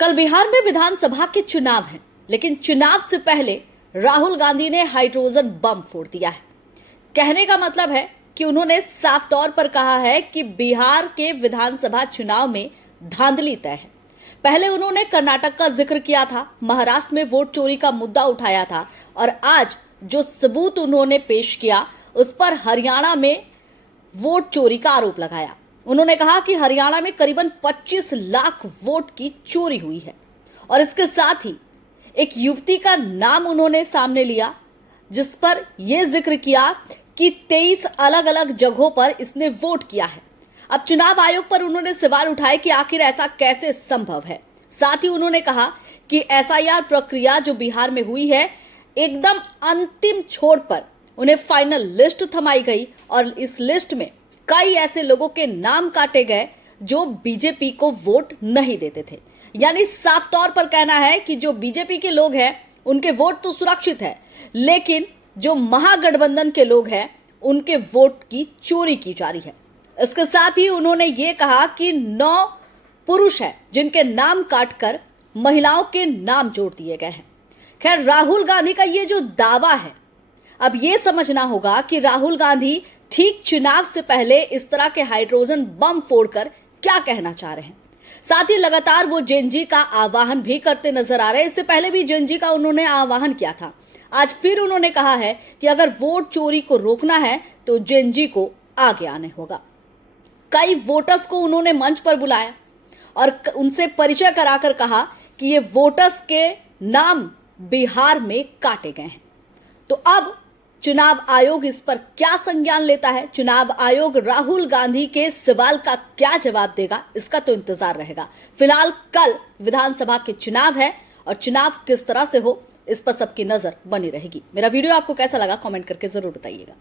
कल बिहार में विधानसभा के चुनाव हैं, लेकिन चुनाव से पहले राहुल गांधी ने हाइड्रोजन बम फोड़ दिया है। कहने का मतलब है कि उन्होंने साफ तौर पर कहा है कि बिहार के विधानसभा चुनाव में धांधली तय है। पहले उन्होंने कर्नाटक का जिक्र किया था, महाराष्ट्र में वोट चोरी का मुद्दा उठाया था और आज जो सबूत उन्होंने पेश किया उस पर हरियाणा में वोट चोरी का आरोप लगाया। उन्होंने कहा कि हरियाणा में करीबन 25 लाख वोट की चोरी हुई है और इसके साथ ही एक युवती का नाम उन्होंने सामने लिया जिस पर यह जिक्र किया कि 23 अलग अलग जगहों पर इसने वोट किया है। अब चुनाव आयोग पर उन्होंने सवाल उठाए कि आखिर ऐसा कैसे संभव है। साथ ही उन्होंने कहा कि एसआईआर प्रक्रिया जो बिहार में हुई है एकदम अंतिम छोर पर उन्हें फाइनल लिस्ट थमाई गई और इस लिस्ट में कई ऐसे लोगों के नाम काटे गए जो बीजेपी को वोट नहीं देते थे। यानी साफ तौर पर कहना है कि जो बीजेपी के लोग हैं उनके वोट तो सुरक्षित है, लेकिन जो महागठबंधन के लोग हैं उनके वोट की चोरी की जा रही है। इसके साथ ही उन्होंने ये कहा कि 9 पुरुष हैं जिनके नाम काटकर महिलाओं के नाम जोड़ दिए गए हैं। खैर, राहुल गांधी का ये जो दावा है, अब ये समझना होगा कि राहुल गांधी ठीक चुनाव से पहले इस तरह के हाइड्रोजन बम फोड़कर क्या कहना चाह रहे हैं। साथ ही लगातार वो जेनजी का आह्वान भी करते नजर आ रहे हैं। इससे पहले भी जेनजी का उन्होंने आह्वान किया था। आज फिर उन्होंने कहा है कि अगर वोट चोरी को रोकना है तो जेनजी को आगे आने होगा। कई वोटर्स को उन्होंने मंच पर बुलाया और उनसे परिचय कराकर कहा कि ये वोटर्स के नाम बिहार में काटे गए हैं। तो अब चुनाव आयोग इस पर क्या संज्ञान लेता है, चुनाव आयोग राहुल गांधी के सवाल का क्या जवाब देगा, इसका तो इंतजार रहेगा। फिलहाल कल विधानसभा के चुनाव है और चुनाव किस तरह से हो इस पर सबकी नजर बनी रहेगी। मेरा वीडियो आपको कैसा लगा कमेंट करके जरूर बताइएगा।